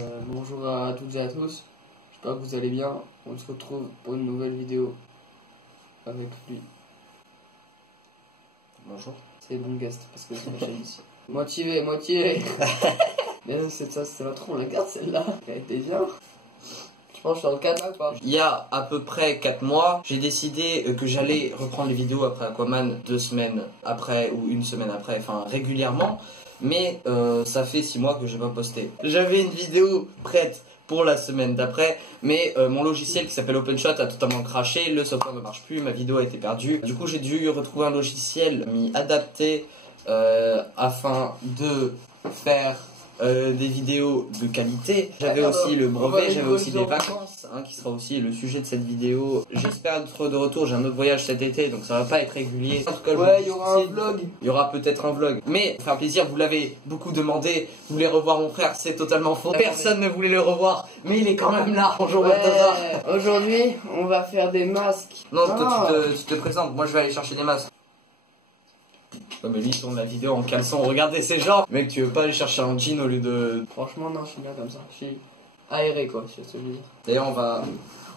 Bonjour à toutes et à tous, j'espère que vous allez bien. On se retrouve pour une nouvelle vidéo avec lui. Bonjour. C'est bon guest parce que c'est ma chaîne ici. Motivé. Mais non, c'est ça, c'est l'intro, on la garde celle-là. Elle était bien. Je pense que je suis dans le cadre là ou pas? Il y a à peu près 4 mois, j'ai décidé que j'allais reprendre les vidéos après Aquaman 2 semaines après ou 1 semaine après, enfin régulièrement. Mais ça fait 6 mois que je n'ai pas posté. J'avais une vidéo prête pour la semaine d'après, mais mon logiciel qui s'appelle OpenShot a totalement craché, le software ne marche plus, ma vidéo a été perdue. Du coup j'ai dû retrouver un logiciel adapté afin de faire des vidéos de qualité. J'avais aussi le brevet, j'avais aussi des vacances, qui sera aussi le sujet de cette vidéo. J'espère être de retour, j'ai un autre voyage cet été, donc ça va pas être régulier. En tout cas, ouais, il y aura un vlog. Il y aura peut-être un vlog. Mais, pour faire plaisir, vous l'avez beaucoup demandé, vous voulez revoir mon frère, c'est totalement faux. Personne ne voulait le revoir, mais il est quand même là. Bonjour, Balthazar. Aujourd'hui, on va faire des masques. Non, toi tu te présentes, moi je vais aller chercher des masques. Ouais, mais lui il tourne la vidéo en caleçon, regardez ces gens. Mec, tu veux pas aller chercher un jean au lieu de... Franchement non, je suis bien comme ça, je suis aéré quoi, je sais ce que je veux dire. D'ailleurs on va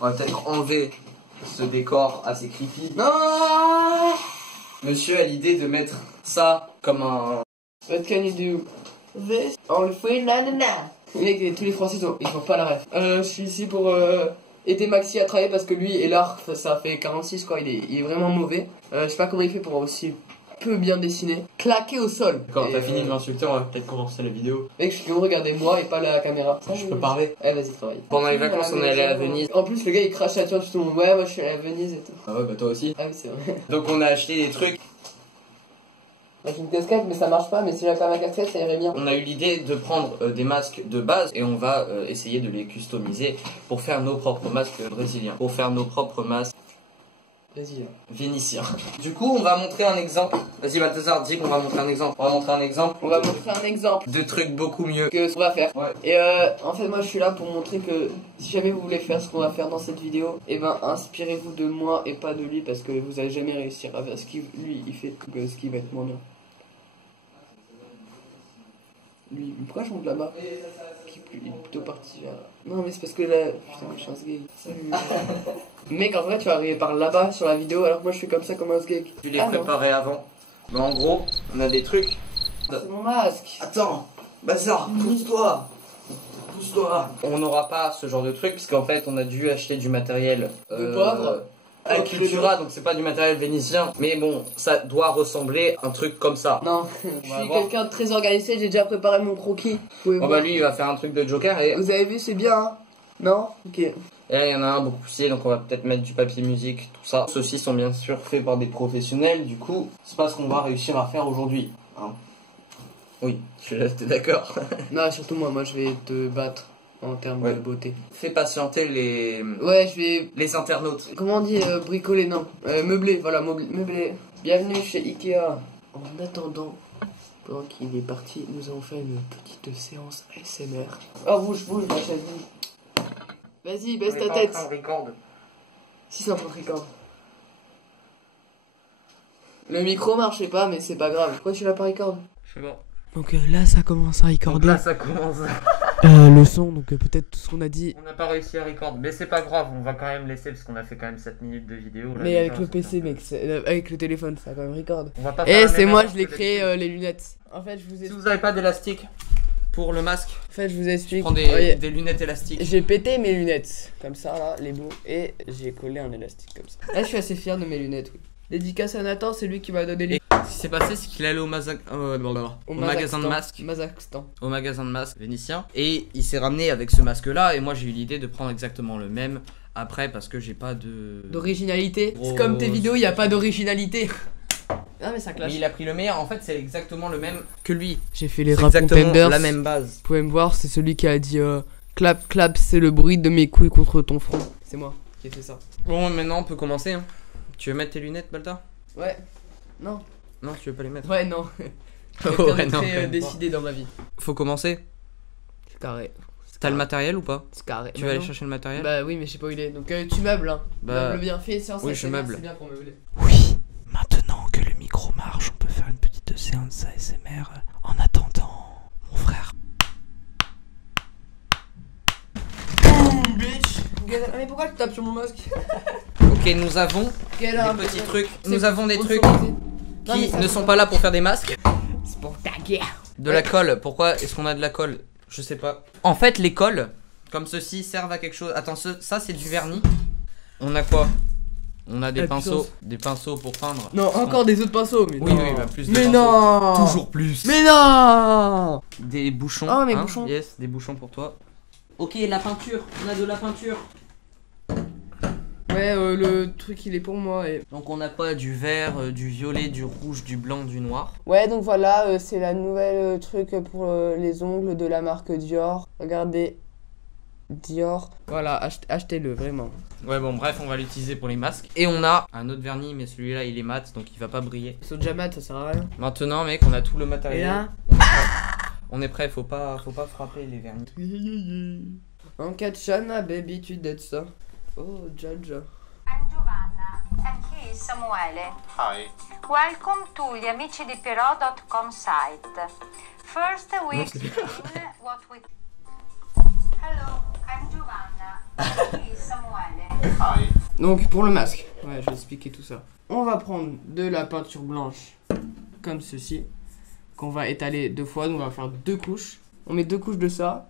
peut-être enlever ce décor assez creepy. Non. Monsieur a l'idée de mettre ça comme un... What can you do? This on free nanana. Mec, tous les Français ils font pas la ref. Je suis ici pour aider Maxi à travailler parce que lui et l'art ça fait 46 quoi, il est vraiment mauvais. Je sais pas comment il fait pour aussi peu bien dessiner. Claqué au sol. Quand t'as fini de m'insulter, on va peut-être commencer la vidéo. Mec, je suis regardez moi et pas la caméra. Ça, je peux parler. Eh, vas-y, travaille. Pendant les vacances, on est allé à Venise. En plus, le gars il crache à toi, tout le monde. Ouais, moi je suis allé à Venise et tout. Ah ouais, bah toi aussi. Ah oui, c'est vrai. Donc on a acheté des trucs. Avec une casquette, mais ça marche pas. Mais si j'avais pas ma casquette, ça irait bien. On a eu l'idée de prendre des masques de base et on va essayer de les customiser pour faire nos propres masques brésiliens. Pour faire nos propres masques. Vas-y. Vénitien. Du coup, on va montrer un exemple. Vas-y, Balthazar, dis qu'on va montrer un exemple. On va montrer un exemple. On va montrer un exemple de trucs beaucoup mieux que ce qu'on va faire. Ouais. Et en fait, moi, je suis là pour montrer que si jamais vous voulez faire ce qu'on va faire dans cette vidéo, et ben, inspirez-vous de moi et pas de lui parce que vous allez jamais réussir à faire ce qu'il lui il fait que ce qui va être moins bien. Lui, pourquoi je monte là-bas? Il est plutôt parti là. Non, mais c'est parce que là. Putain, je suis un sgeg. Salut. Mec, en vrai, tu vas arriver par là-bas sur la vidéo alors que moi je suis comme ça comme un sgeg. Tu les préparais avant. Mais en gros, on a des trucs. C'est mon masque. Attends, Bazar, pousse-toi. Pousse-toi. On n'aura pas ce genre de truc puisqu'en fait, on a dû acheter du matériel. De pauvre. Cultura, donc c'est pas du matériel vénitien, mais bon, ça doit ressembler à un truc comme ça. Non, je suis quelqu'un de très organisé, j'ai déjà préparé mon croquis. Bon bah lui il va faire un truc de Joker et... Vous avez vu, c'est bien, hein? Non? Ok. Et là il y en a un beaucoup plus stylé, donc on va peut-être mettre du papier musique, tout ça. Ceux-ci sont bien sûr faits par des professionnels, du coup, c'est pas ce qu'on va réussir à faire aujourd'hui. Hein. Oui, t'es d'accord. Non, surtout moi je vais te battre. En termes de beauté. Fais patienter les... Ouais, je vais... Les internautes. Comment on dit bricoler, non. Meubler, voilà, meubler. Bienvenue chez Ikea. En attendant, pendant qu'il est parti, nous allons faire une petite séance ASMR. Oh, bouge, ma chaise, bouge. Vas-y, baisse ta tête. Si, c'est en train de record. Le micro marchait pas, mais c'est pas grave. Pourquoi tu l'as pas record? Je sais pas. Donc là, ça commence à recorder. Donc là, ça commence... le son, donc peut-être tout ce qu'on a dit. On n'a pas réussi à record, mais c'est pas grave, on va quand même laisser parce qu'on a fait quand même 7 minutes de vidéo. Là, mais avec le PC, mec, avec le téléphone, ça quand même record. Et c'est moi, je l'ai créé les lunettes. En fait, je vous ai... Si vous avez pas d'élastique pour le masque, en fait, je vous explique. Prends des lunettes élastiques. J'ai pété mes lunettes, comme ça, là, les bouts, et j'ai collé un élastique comme ça. Là, je suis assez fier de mes lunettes, oui. Dédicace à Nathan, c'est lui qui m'a donné les... Ce qui s'est passé, c'est qu'il est allé au magasin de masques. Au magasin de masques vénitien. Et il s'est ramené avec ce masque-là. Et moi, j'ai eu l'idée de prendre exactement le même après parce que j'ai pas de... D'originalité. C'est comme tes vidéos, il n'y a pas d'originalité. Ah mais ça clash. Mais il a pris le meilleur. En fait, c'est exactement le même que lui. J'ai fait les rap contenders. La même base. Vous pouvez me voir, c'est celui qui a dit clap clap, c'est le bruit de mes couilles contre ton front. C'est moi qui ai fait ça. Bon, maintenant on peut commencer. Hein. Tu veux mettre tes lunettes, Balta? Ouais. Non. Non, tu veux pas les mettre? Ouais, non. Ouais, non. Très décidé dans ma vie. Faut commencer. C'est carré. T'as le matériel ou pas? C'est carré. Tu vas aller chercher le matériel? Bah oui, mais je sais pas où il est. Donc tu meubles, hein. Meuble bien fait, séance oui, je meuble. C'est bien pour meubler. Oui, maintenant que le micro marche, on peut faire une petite séance ASMR. En attendant, mon frère. Mais pourquoi tu tapes sur mon masque? Ok, nous avons Quel des petits trucs. Nous avons des trucs Non, mais qui ça ne fait- sont pas là pour faire des masques. C'est pour ta guerre. De la colle. Pourquoi est-ce qu'on a de la colle? Je sais pas. En fait, les colles, comme ceci, servent à quelque chose. Attends, ça c'est du vernis. On a quoi? On a des Ah, pinceaux. putain. Des pinceaux pour peindre. Non, encore des autres pinceaux. Mais Oui, non. oui, bah, plus de Mais pinceaux. non. Toujours plus. Mais non. Des bouchons. Oh, mes bouchons. Yes, des bouchons pour toi. Ok, la peinture. On a de la peinture. Ouais, le truc il est pour moi. Donc on a quoi? Du vert, du violet, du rouge, du blanc, du noir. Ouais, donc voilà, c'est la nouvelle truc pour les ongles de la marque Dior. Regardez, Dior. Voilà, achetez-le vraiment. Ouais, bon, bref, on va l'utiliser pour les masques. Et on a un autre vernis, mais celui-là il est mat, donc il va pas briller. Soja mat, ça sert à rien. Maintenant, mec, on a tout le matériel. Et là, On est prêt, faut pas frapper les vernis. en Chana, baby, tu dettes ça. Oh, Jaja. I'm Giovanna and he is Samuele. Hi. Welcome to gli amici di Pero.com site. First we explain what we... Hello, I'm Giovanna and he is Samuele. Hi. Donc, pour le masque, ouais, je vais expliquer tout ça. On va prendre de la peinture blanche, comme ceci, qu'on va étaler 2 fois. Donc, on va faire 2 couches. On met 2 couches de ça.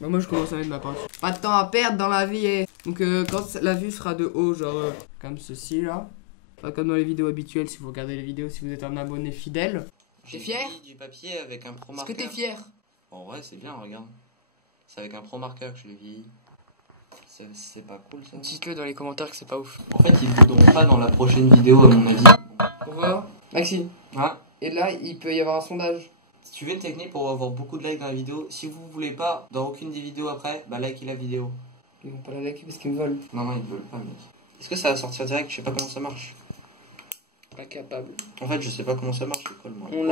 Bah moi je commence à mettre ma peinture. Pas de temps à perdre dans la vie. Donc quand la vue sera de haut, genre comme ceci là. Pas comme dans les vidéos habituelles si vous regardez les vidéos, si vous êtes un abonné fidèle. T'es fier? Du papier avec un pro Est-ce que marqueur. t'es fier? En vrai, c'est bien, regarde. C'est avec un pro marqueur que je l'ai vieilli. C'est pas cool ça. Dites-le dans les commentaires que c'est pas ouf. En fait, ils ne voudront pas dans la prochaine vidéo, à mon avis. Pourquoi? Maxi. Hein? Et là il peut y avoir un sondage. Si tu veux une technique pour avoir beaucoup de likes dans la vidéo, si vous voulez pas dans aucune des vidéos après, bah likez la vidéo. Ils vont pas la liker parce qu'ils me volent. Non, non, ils ne veulent pas, mec. Est-ce que ça va sortir direct? Je sais pas comment ça marche. Incapable. En fait, je sais pas comment ça marche, le colle, moi. On Wow.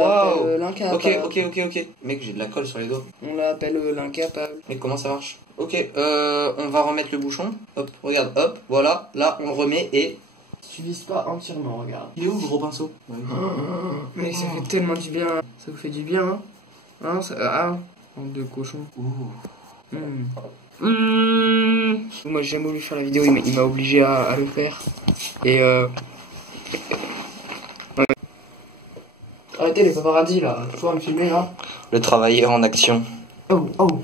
l'appelle l'incapable. Ok. Mec, j'ai de la colle sur les doigts. On l'appelle l'incapable. Mec, comment ça marche? Ok, on va remettre le bouchon. Hop, regarde, hop, voilà. Là, on le remet et... Tu vises pas entièrement, regarde. Il est où le gros pinceau? Mec, ça fait tellement du bien. Ça vous fait du bien, hein? Hein, ça... Ah, bande de cochon. Moi j'ai jamais voulu faire la vidéo, il m'a obligé à le faire. Et ouais. Arrêtez les paparazzis là, toujours à me filmer là. Le travailleur en action. Oh, oh.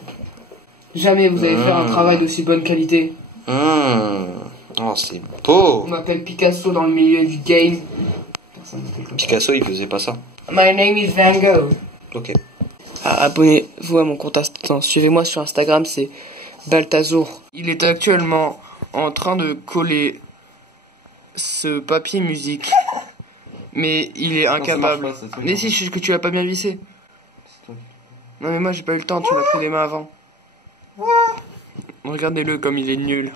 Jamais vous allez faire un travail d'aussi bonne qualité. Oh, c'est beau. On m'appelle Picasso dans le milieu du game. Personne m'appelle comme ça. Picasso, il faisait pas ça. My name is Van Gogh. Ok. Abonnez-vous à mon compte Instagram. Suivez-moi sur Instagram, c'est Baltazour. Il est actuellement en train de coller ce papier musique. Mais il est incapable. marche pas, ça, Mais si, je sais que tu l'as pas bien vissé. Non mais moi j'ai pas eu le temps, tu m'as pris les mains avant. Regardez-le comme il est nul.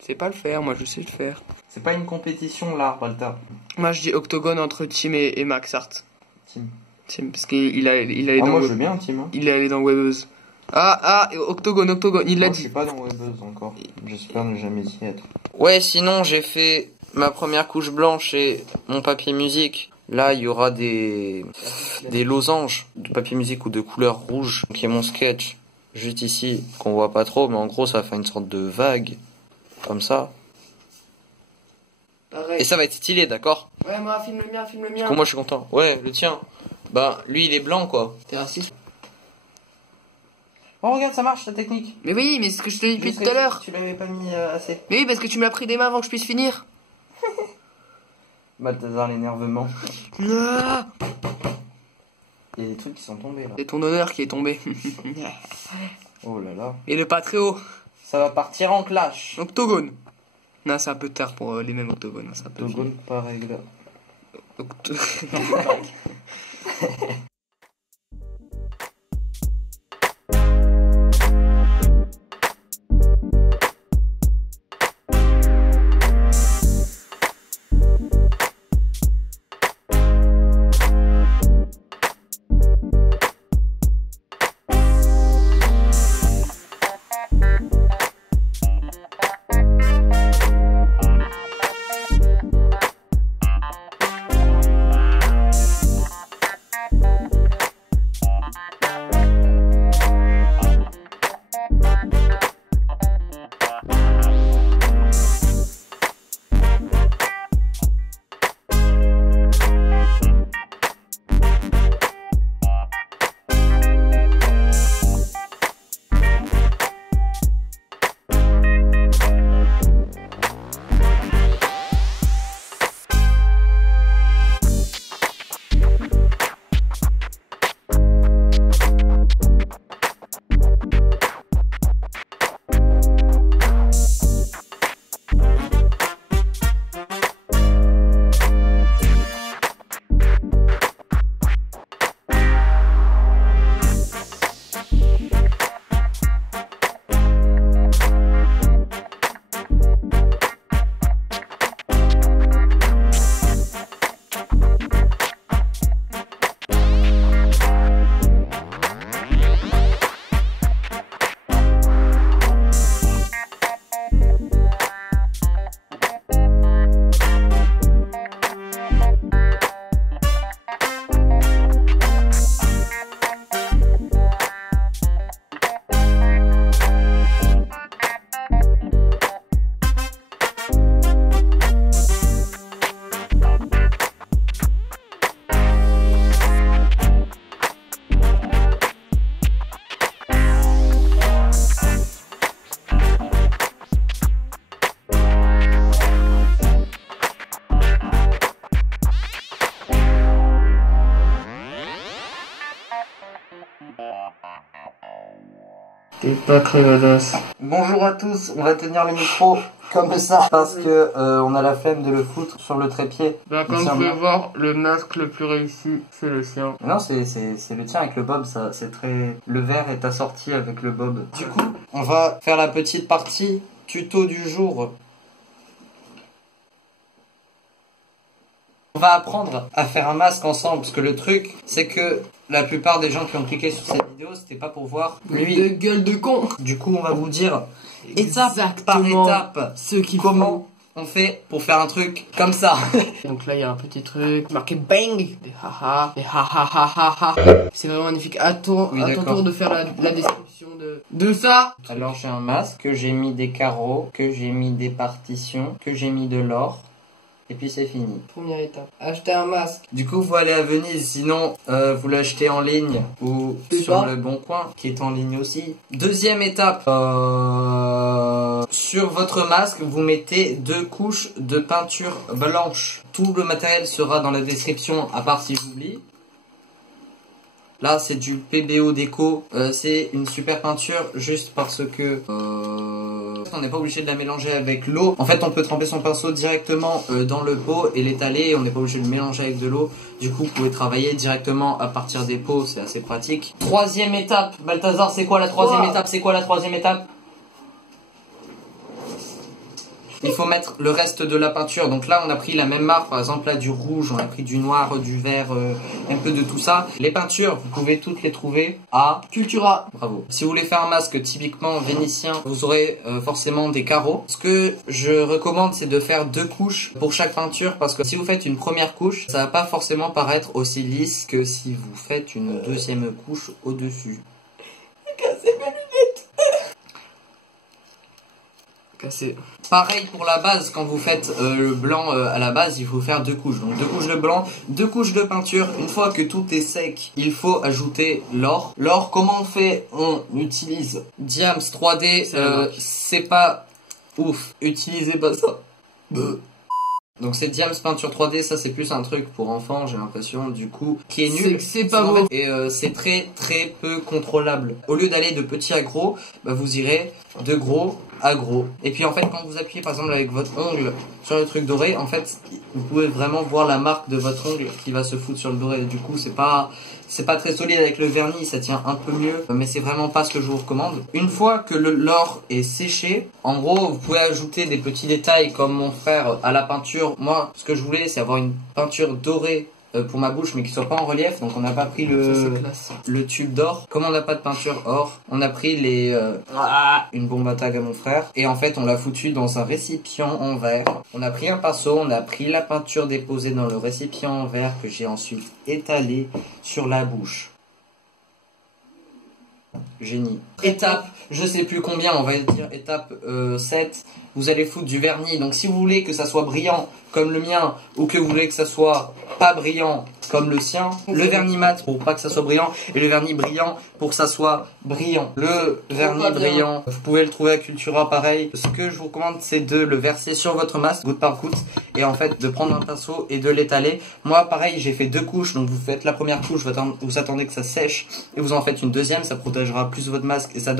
Je sais pas le faire, moi je sais le faire. C'est pas une compétition là, Balta. Moi je dis octogone entre Tim et Max Art. Tim. Tim, parce qu'il a allé dans moi, je Web... veux bien, Tim. Hein. Il est allé dans Webeuse. Octogone, il l'a Moi, je dit. suis pas dans Webeuse encore. J'espère ne jamais y être. Ouais, sinon, j'ai fait ma première couche blanche et mon papier musique. Là, il y aura des losanges de papier musique ou de couleur rouge. Qui est mon sketch. Juste ici, qu'on voit pas trop, mais en gros, ça va faire une sorte de vague. Comme ça. Pareil. Et ça va être stylé, d'accord? Ouais, moi, filme le mien, filme le mien. Moi, je suis content. Ouais, le tien. Bah, lui, il est blanc, quoi. T'es raciste. Oh, regarde, ça marche, la technique. Mais oui, mais c'est ce que je te dis depuis tout à l'heure. Tu l'avais pas mis assez. Mais oui, parce que tu me l'as pris des mains avant que je puisse finir. Balthazar, l'énervement. Ah, Il y a des trucs qui sont tombés, là. c'est ton honneur qui est tombé. Oh là là. Et le pas très haut. Ça va partir en clash. Octogone. Non, c'est un peu tard pour les mêmes octogones. Hein, c'est un peu Octogone, pareil, là. T'es pas créados. Bonjour à tous, on va tenir le micro comme ça parce que on a la flemme de le foutre sur le trépied. Bah, comme vous pouvez voir, le masque le plus réussi, c'est le sien. Non, c'est le tien avec le bob, ça, c'est très... Le verre est assorti avec le bob. Du coup, on va faire la petite partie tuto du jour. On va apprendre à faire un masque ensemble, parce que le truc, c'est que la plupart des gens qui ont cliqué sur cette vidéo, c'était pas pour voir lui. De gueule de con. Du coup, on va vous dire étape par étape comment on fait pour faire un truc comme ça. Donc là, il y a un petit truc marqué bang, des haha, des ha ha ha ha ha. C'est vraiment magnifique. À ton tour de faire la description de ça. Alors, j'ai un masque, que j'ai mis des carreaux, que j'ai mis des partitions, que j'ai mis de l'or. Et puis c'est fini. Première étape, acheter un masque. Du coup, vous allez à Venise, sinon vous l'achetez en ligne ou sur le Bon Coin, qui est en ligne aussi. Deuxième étape, sur votre masque, vous mettez 2 couches de peinture blanche. Tout le matériel sera dans la description, à part si j'oublie. Là, c'est du PBO déco. C'est une super peinture juste parce que on n'est pas obligé de la mélanger avec l'eau. En fait, on peut tremper son pinceau directement dans le pot et l'étaler. On n'est pas obligé de le mélanger avec de l'eau. Du coup, vous pouvez travailler directement à partir des pots. C'est assez pratique. Troisième étape. Balthazar, c'est quoi la troisième étape? C'est quoi la troisième étape? Il faut mettre le reste de la peinture. Donc là, on a pris la même marque. Par exemple, là, du rouge, on a pris du noir, du vert, un peu de tout ça. Les peintures, vous pouvez toutes les trouver à Cultura. Bravo. Si vous voulez faire un masque typiquement vénitien, vous aurez forcément des carreaux. Ce que je recommande, c'est de faire 2 couches pour chaque peinture. Parce que si vous faites une première couche, ça va pas forcément paraître aussi lisse que si vous faites une deuxième couche au-dessus. Cassé. Pareil pour la base, quand vous faites le blanc à la base, il faut faire 2 couches. Donc 2 couches de blanc, 2 couches de peinture. Une fois que tout est sec, il faut ajouter l'or. L'or, comment on fait? On utilise Diams 3D. C'est pas ouf. Utilisez pas ça. Donc c'est Diams peinture 3D, ça c'est plus un truc pour enfants, j'ai l'impression, du coup, qui est nul. C'est pas beau. Et c'est très peu contrôlable. Au lieu d'aller de petit à gros, bah, vous irez de gros à gros. Et puis en fait, quand vous appuyez par exemple avec votre ongle sur le truc doré, en fait, vous pouvez vraiment voir la marque de votre ongle qui va se foutre sur le doré. Du coup, c'est pas très solide avec le vernis, ça tient un peu mieux, mais c'est vraiment pas ce que je vous recommande. Une fois que l'or est séché, en gros, vous pouvez ajouter des petits détails comme mon frère à la peinture. Moi, ce que je voulais, c'est avoir une peinture dorée pour ma bouche, mais qui soit pas en relief. Donc on n'a pas pris le tube d'or. Comme on n'a pas de peinture or, on a pris une bombe à tag à mon frère. Et en fait, on l'a foutu dans un récipient en verre. On a pris un pinceau, on a pris la peinture déposée dans le récipient en verre que j'ai ensuite étalé sur la bouche. Génie. Étape, je sais plus combien, on va dire étape 7. Vous allez foutre du vernis. Donc si vous voulez que ça soit brillant comme le mien, ou que vous voulez que ça soit pas brillant comme le sien, le vernis mat pour pas que ça soit brillant, et le vernis brillant pour que ça soit brillant. Le vernis brillant, vous pouvez le trouver à Cultura pareil. Ce que je vous recommande, c'est de le verser sur votre masque, goutte par goutte, et en fait de prendre un pinceau et de l'étaler. Moi pareil, j'ai fait 2 couches, donc vous faites la première couche, vous attendez que ça sèche, et vous en faites une deuxième, ça protégera plus votre masque, et ça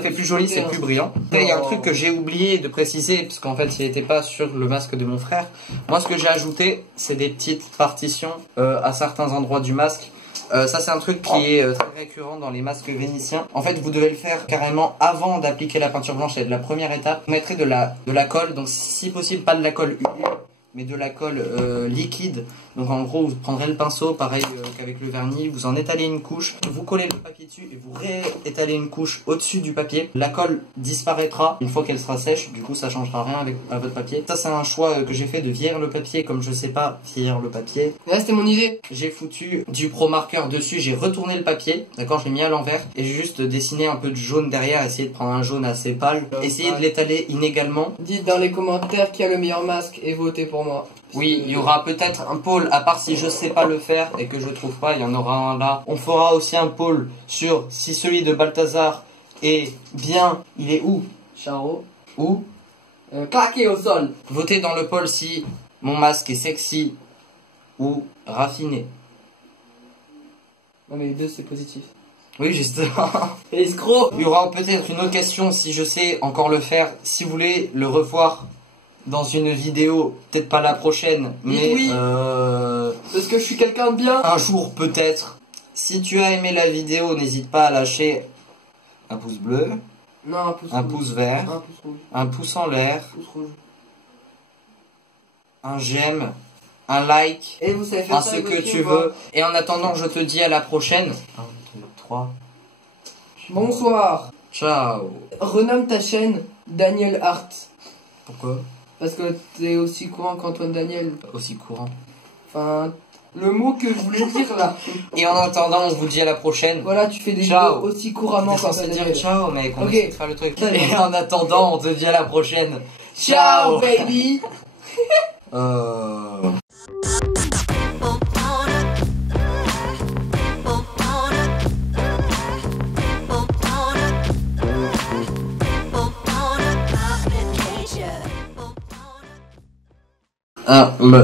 fait plus joli, c'est plus brillant. Après, il y a un truc que j'ai oublié de préciser, parce qu'en fait il n'était pas sur le masque de mon frère. Moi ce que j'ai ajouté, c'est des petites partitions à certains endroits du masque. Ça c'est un truc qui est très récurrent dans les masques vénitiens. En fait, vous devez le faire carrément avant d'appliquer la peinture blanche. C'est la première étape. Vous mettrez de la colle, donc si possible pas de la colle humide, mais de la colle liquide. Donc en gros, vous prendrez le pinceau, pareil qu'avec le vernis, vous en étalez une couche, vous collez le papier dessus et vous réétalez une couche au-dessus du papier. La colle disparaîtra une fois qu'elle sera sèche, du coup ça changera rien à votre papier. Ça c'est un choix que j'ai fait de vieillir le papier, comme je sais pas vieillir le papier. Là c'était mon idée. J'ai foutu du pro marqueur dessus, j'ai retourné le papier, d'accord, je l'ai mis à l'envers et j'ai juste dessiné un peu de jaune derrière, essayé de prendre un jaune assez pâle, essayé de l'étaler inégalement. Dites dans les commentaires qui a le meilleur masque et votez pour moi. Oui, il y aura peut-être un pôle, à part si je sais pas le faire et que je trouve pas, il y en aura un là. On fera aussi un pôle sur si celui de Balthazar est bien, il est où? Charo. Où? Claqué au sol. Votez dans le pôle si mon masque est sexy ou raffiné. Non mais les deux c'est positif. Oui, justement. Escroc. Il y aura peut-être une autre question si je sais encore le faire. Si vous voulez le revoir dans une vidéo, peut-être pas la prochaine, mais oui. Parce que je suis quelqu'un de bien. un jour peut-être. Si tu as aimé la vidéo, n'hésite pas à lâcher un pouce bleu, Non, un pouce un rouge. pouce vert, Un pouce rouge. un pouce en l'air, Pouce rouge. un j'aime, un like, Et vous savez faire un ça ce avec que votre tu film, veux. Et en attendant, je te dis à la prochaine. 1, 2, 3. Bonsoir. Ciao. Renomme ta chaîne Daniel Hart. Pourquoi? Parce que t'es aussi courant qu'Antoine Daniel. Aussi courant. Enfin, le mot que je voulais dire là. Et en attendant, on vous dit à la prochaine. Voilà, tu fais des Ciao. vidéos aussi couramment T'es censé qu'Antoine dire Daniel. ciao, mec. On Ok. essaie de faire le truc. Et en attendant, on te dit à la prochaine. Ciao, baby. Le